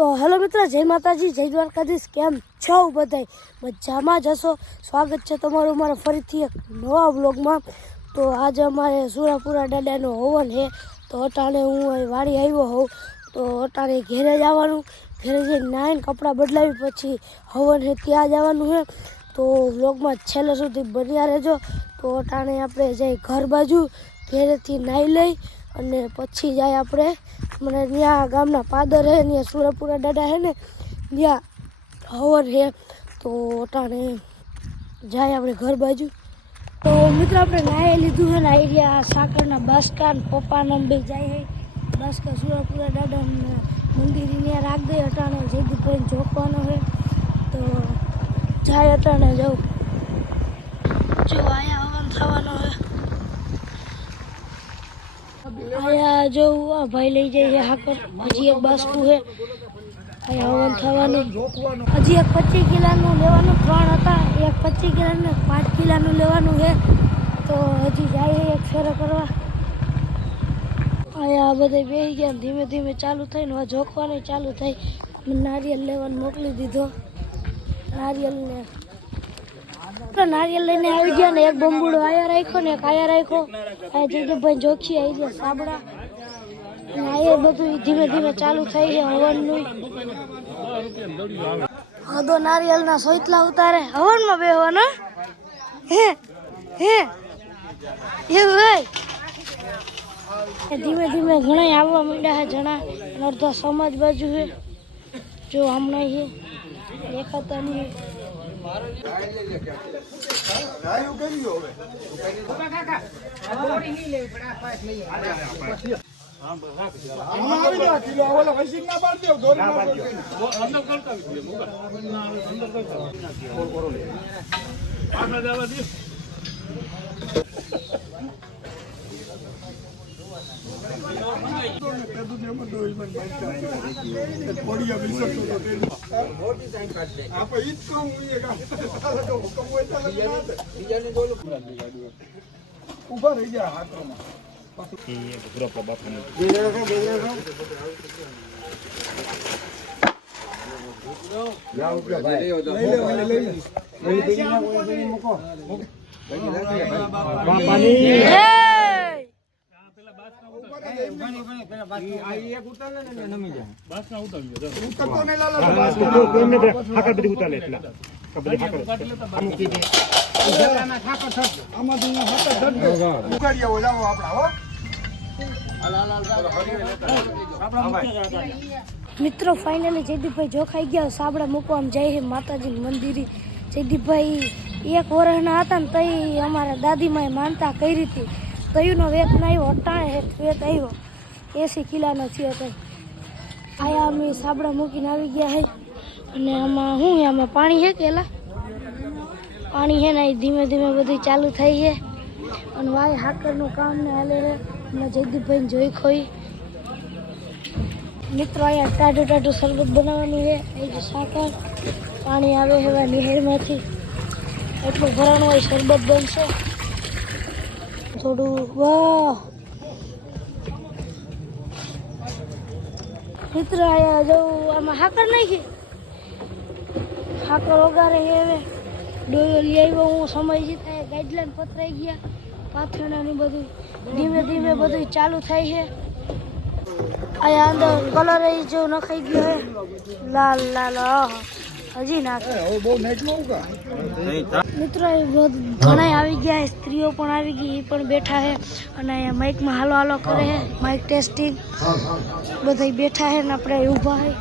તો હેલો મિત્રો, જય માતાજી, જય દ્વારકાધીશ. કેમ છો બધાય? મજામાં જશો? સ્વાગત છે તમારું મારા ફરીથી એક નવા વ્લોગમાં. તો આજે અમારે સુરાપુરા દાદાનો હવન છે. તો અટાણે હું વાડી આવ્યો હોઉં, તો અટાણે ઘેરે જવાનું. ઘેરે જઈને નાહીને કપડાં બદલાવી પછી હવન છે ત્યાં જવાનું છે. તો વ્લોગમાં છેલ્લે સુધી બન્યા રહેજો. તો અટાણે આપણે જઈ ઘર બાજુ ઘેરેથી નાહી લઈ અને પછી જાય આપણે મને ત્યાં ગામના પાદર છે, ત્યાં સુરાપુરા દાદા છે ને, ત્યાં હવન છે. તો અટાણે જાય આપણે ઘર બાજુ. તો મિત્રો આપણે નાહી લીધું છે ને, આવી રહ્યા સાકરના બાસકા ને પપ્પાને બે જાય બાસકા સુરાપુરા દાદાના મંદિર ત્યાં રાખ દે. અટાણે જયદીપભાઈને જોખવાનો છે. તો જાય અટાણે જાઉં. જો અહીંયા હવન થવાનો છે. અહીંયા જો આ ભાઈ લઈ જાય છે હાકર. હજી એક બાસકું છે, અહીંયા હવન થવાનું. હજી એક 25 કિલાનું લેવાનું, 3 હતા. એક 25 કિલાનું 5 કિલાનું લેવાનું છે. તો હજી જાય એક ફેરો કરવા. અહીંયા બધા બેસી ગયા, ધીમે ધીમે ચાલુ થઈને હવે જોખવાનું ચાલુ થઈ. નારિયેલ લેવાનું મોકલી દીધો. નારિયેલ લઈને આવી ગયા ને, એક બંબુડો આયા રાખ્યો ને એક આયા રાખ્યો. આ જયદીપભાઈ જોખી આવી ગયા સાબડા. આ બધું ધીમે ધીમે ચાલુ થઈ છે હવનનું. હા તો નારિયેલના સોતલા ઉતારે હવનમાં બેહવાના. હે હે એવું હોય. ધીમે ધીમે ઘણા આવવા માંડ્યા છે જણા. અડધા સમાજ બાજુ છે, જો હમણાં છે દેખાતા નહીં. ઉભા રહી ગયા હાથમાં. મિત્રો ફાઇનલી જયદીપભાઈ જોખાઈ ગયા. સાબડા મૂકવામાં જાય છે માતાજીનું મંદિરે. જયદીપભાઈ 1 વર્ષના હતા ને તઈ અમારા દાદીમાએ માનતા કરી હતી. તયુંનો વેત ના આવ્યો, અટાણે વેત આવ્યો. 80 કિલાનો થયો હતો. આયા અમે સાબડા મૂકીને આવી ગયા છે. અને આમાં શું છે, આમાં પાણી છે પેલા પાણી છે ને, ધીમે ધીમે બધું ચાલુ થઈ છે. અને વાય હાકરનું કામ ને હાલે છે. અને જયદીપભાઈને જોઈ ખોઈ. મિત્રો અહીંયા ટાઢું ટાઢું શરબત બનાવવાનું છે. એ જે સાકર પાણી આવે છે નહેરમાંથી, એટલું ભરાણું હોય શરબત બનશે થોડું. વાહ મિત્રો અહીંયા જવું, આમાં હાકર નાખી હાકર વગારે છે. હવે ડોયો લઈ આવ્યો હું, સમયજી થાય ગાઈડલાઈન પતરાઈ ગયા પાથરણાની બધું. ધીમે ધીમે બધું ચાલુ થાય છે. અહીંયા અંદર કલર જેવું નખાઈ ગયો છે, લાલ લાલ. હજી નાખે મિત્રો. એ ઘણા આવી ગયા, સ્ત્રીઓ પણ આવી ગઈ, એ પણ બેઠા છે. અને અહીંયા માઇકમાં હાલો હાલો કરે છે, માઇક ટેસ્ટિંગ. બધા બેઠા છે ને આપણે ઊભા છે.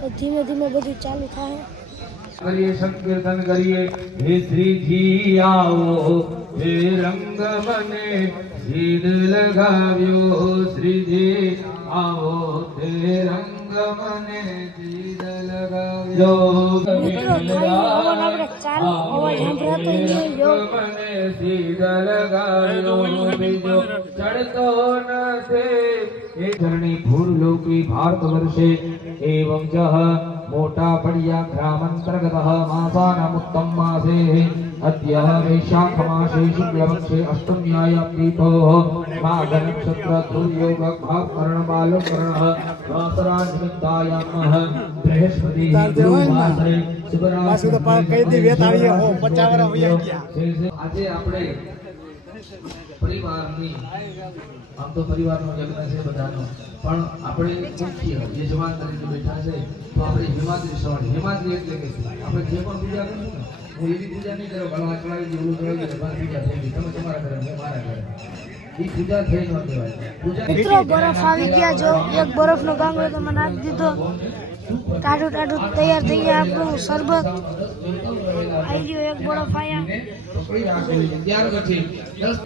તો ધીમે ધીમે બધું ચાલુ થાય. કરીએ સંકીર્તન કરીએ. હે શ્રીજી આવો, હે રંગ મને સીધ લગાવ્યો. શ્રીજી આવો, હે રંગ મને સીધ લગાવ્યો. મિત્રો આપણે ચાલુ અવાજ સંભળાતો મને સીધ લગાવ્યો. બીજો ચડતો નથી. એ ધરણી ભૂરલોકી ભારત વર્ષે एवं च मोटा पड़िया ग्रामांतर्गत मासानामुत्तम मासे अद्य वैशाखमासे शुक्लपक्षे अष्टम्यायां तिथोः माघनक्षत्र ध्रुवयोगभाकरणबालकरणः वासरानिमित्तायामः बृहस्पतिः गुरुवासरे આજે આપણે પરિવારની આમ તો પરિવારનો યજ્ઞ છે બધાનો પણ આપણે મુખ્ય યજમાન તરીકે બેઠા છે તો આપણે હિમાદ્રી શ્રવણ હિમાદ્રી એટલે કે આપણે જે પણ પૂજા કરીશું ને હું એવી પૂજા નહીં કરું ગળવા ચડાવી દઉં ઓલું ચડાવી દઉં બસ પૂજા થઈ ગઈ તમે તમારા ઘરે હું મારા ઘરે એ પૂજા થઈ ન કહેવાય પૂજા મિત્રો બરફ આવી ગયા જો એક બરફનો ગાંગડો તમે નાખી દીધો ટાઢું ટાઢું તૈયાર થઈ ગયા આપણું શરબત આવી ગયો એક બરફ આયા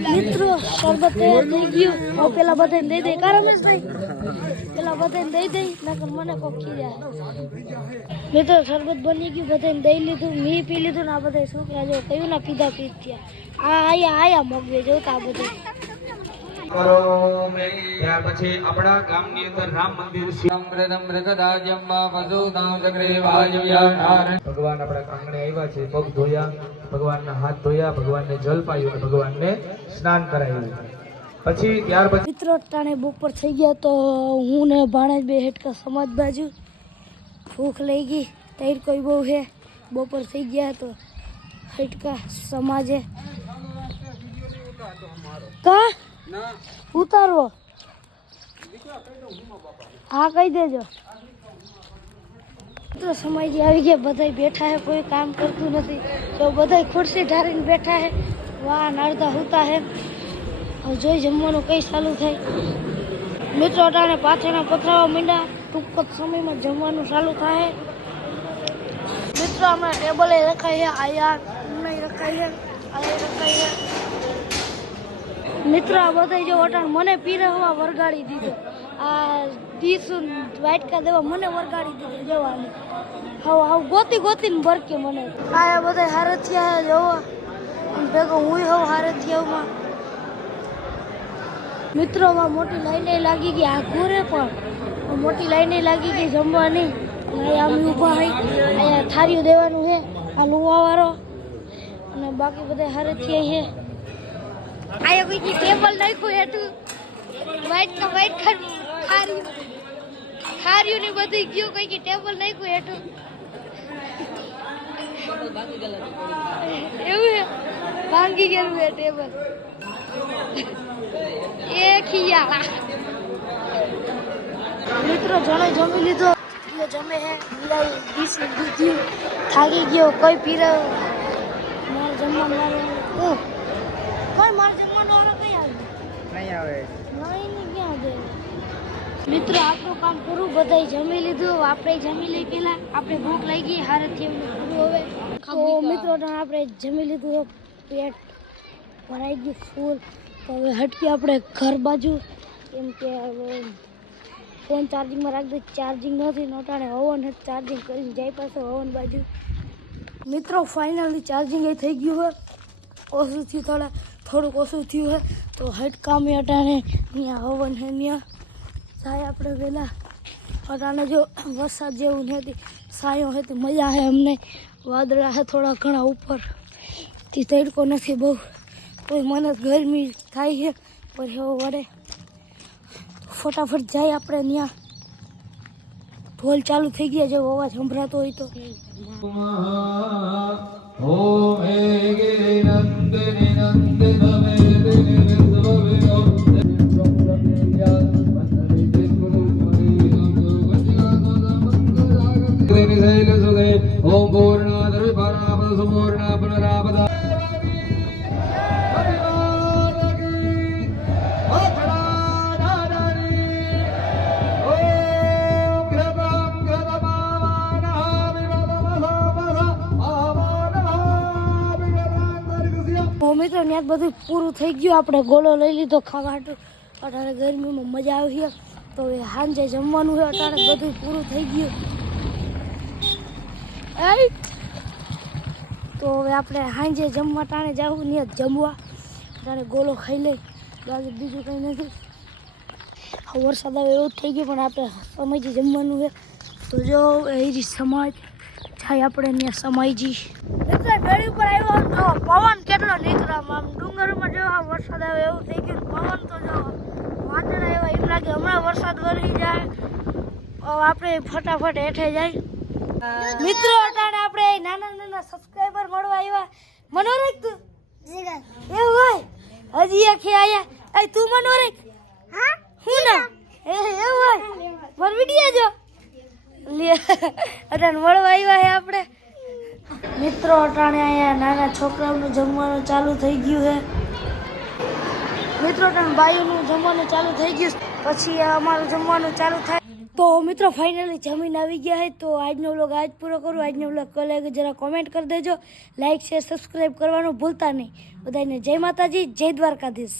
મિત્રો શરબત તૈયાર થઈ ગયું હવે પેલા બધાને દઈ દે કારણ પેલા બધાને દઈ દઈ નકર મને કોકી જાય મિત્રો શરબત બની ગયું બધાને દઈ લીધું મી પી લીધું ને આ બધા છોકરા જો કયું ના પીધા પીધ થયા આ આયા મગવે જોતા આ બધું કરો મે ત્યાર પછી આપણા ગામની અંદર રામ મંદિર શ્યામૃતમ મૃગદાજ્યમ વસુધામ ચક્રે વાયવ્યાનાર ભગવાન આપણા આંગણે આવ્યા છે પગ ધોયા ભગવાનના હાથ ધોયા ભગવાનને જલ પાયું અને ભગવાનને સ્નાન કરાવ્યું પછી ત્યાર પછી મિત્રો ટાણે બપોર થઈ ગયા તો હું ને ભાણેજ બે હેટકા સમાજ બાજુ ભૂખ લઈ ગઈ તૈર કોઈ બહુ હે બપોર થઈ ગયા તો હેટકા સમાજે કા ઉતારવો હા કહી દેજો તો સમયથી આવી ગયા બધા બેઠા હે કોઈ કામ કરતું નથી તો બધા ખુરશી ઢારીને બેઠા હે વાહ નારદા હોતા હે હવે જોઈ જમવાનું કઈ ચાલુ થાય મિત્રો અટાણે પાથરણા પથરાવા માંડ્યા ટૂંક જ સમયમાં જમવાનું ચાલુ થાય મિત્રો હમણાં ટેબલે રખાય છે આયા નહીં રખાય છે આયા રખાય છે મિત્રો આ બધા જો અટાણ મને પીરહવા વરગાડી દીધો આ ડીશ વાટકા દેવા મને વરગાડી દીધો જવાની હવે ગોતી ગોતીને ભરકે મને આ બધા હારથિયા જોવો ભેગો હું હવે હારથિયામાં મિત્રોમાં મોટી લાઈને લાગી ગઈ આ ઘોરે પણ મોટી લાઈને લાગી ગઈ જમવાની અહીંયા અમે ઊભા હોય અહીંયા થારીઓ દેવાનું છે આ લુવાવાળો અને બાકી બધા હારથિયા છે આયા કોઈ ટેબલ નાખ્યું હેઠું વાઈટ ખાર્યું ને બધી ગયું કોઈ ટેબલ નાખ્યું હેઠું એવું હે ભાંગી ગયેલું હે ટેબલ એ ખિયાળા મિત્રો જણે જમી લીધો જમે હે મિલાઈ ડીશ દીધી થાકી ગયો કોઈ પીરાવ મારે જમવાનું હું કોઈ મારે જમવાનો વાળો કઈ આવે નહીં ક્યાં દે મિત્રો આપણું કામ પૂરું બધાય જમી લીધું આપણે જમી લઈ પેલા આપણે ભૂખ લાગી હારેથી પૂરું હવે તો મિત્રો આપણે જમી લીધું પેટ ભરાઈ ગયું ફૂલ તો હવે હટકી આપણે ઘર બાજુ કેમ કે હવે ફોન ચાર્જિંગમાં રાખી દે ચાર્જિંગ નથી નોટાણે હવન ચાર્જિંગ કરીને જાય પાછો હવન બાજુ મિત્રો ફાઇનલી ચાર્જિંગ એ થઈ ગયું હોય ઓછું થયું થોડુંક ઓછું થયું હોય તો હટકામે અટાણે ત્યાં હવન છે ત્યાં જાય આપણે વહેલા અટાણે જો વરસાદ જેવું નથી સાયો હતી મજા આવે અમને વાદળા છે થોડા ઘણા ઉપર થી તડકો નથી બહુ કોઈ મને ગરમી થાય છે પણ એવો વડે ફટાફટ જાય આપણે ત્યાં ઢોલ ચાલુ થઈ ગયા જેવો અવાજ સંભળાતો હોય તો ઓમ એગે નંદિની નંદિનમે દિને સવવેનો ઓમ પૂર્ણાદર વિપરાપદ સુપૂર્ણા પુનરાપદ મિત્રો ત્યાં બધું પૂરું થઈ ગયું આપણે ગોળો લઈ લીધો ખાવા હાટું અટાણે ગરમીમાં મજા આવી તો હવે સાંજે જમવાનું છે અટાણે બધું પૂરું થઈ ગયું તો હવે આપણે સાંજે જમવા ટાણે જવું ત્યાં જમવા અટાણે ગોળો ખાઈ લઈ બાકી બીજું કંઈ નથી વરસાદ આવે એવું થઈ ગયું પણ આપણે સમયથી જમવાનું છે તો જો એ સમાજ જાય આપણે ત્યાં સમયજી મિત્રો ગાડી ઉપર આવ્યો તો પવન કેટલો નીકળ્યો આમ ડુંગરમાં જો વરસાદ આવે એવું થઈ ગયું પવન તો જો વાદળા એવા એમ લાગે હમણાં વરસાદ વરસી જાય આપણે ફટાફટ હેઠે જાય મિત્રો અટાણે આપણે નાના નાના સબસ્ક્રાઇબર મળવા આવ્યા મનોરખ તું એવું હોય હજી આખી આયા તું મનોરખ હા હું ના એવું હોય મારો વિડીયો જો લે અટાણે મળવા આવ્યા હે આપણે મિત્રો અટાણે અહીંયા નાના છોકરાઓનું જમવાનું ચાલુ થઈ ગયું છે મિત્રો અટાણે ભાઈઓનું જમવાનું ચાલુ થઈ ગયું પછી અમારું જમવાનું ચાલુ થાય તો મિત્રો ફાઇનલી જમીન આવી ગયા છે તો આજનો વ્લોગ આજ પૂરો કરું આજનો વ્લોગ કલે જરા કોમેન્ટ કરી દેજો લાઈક શેર સબસ્ક્રાઈબ કરવાનું ભૂલતા નહીં બધાને જય માતાજી જય દ્વારકાધીશ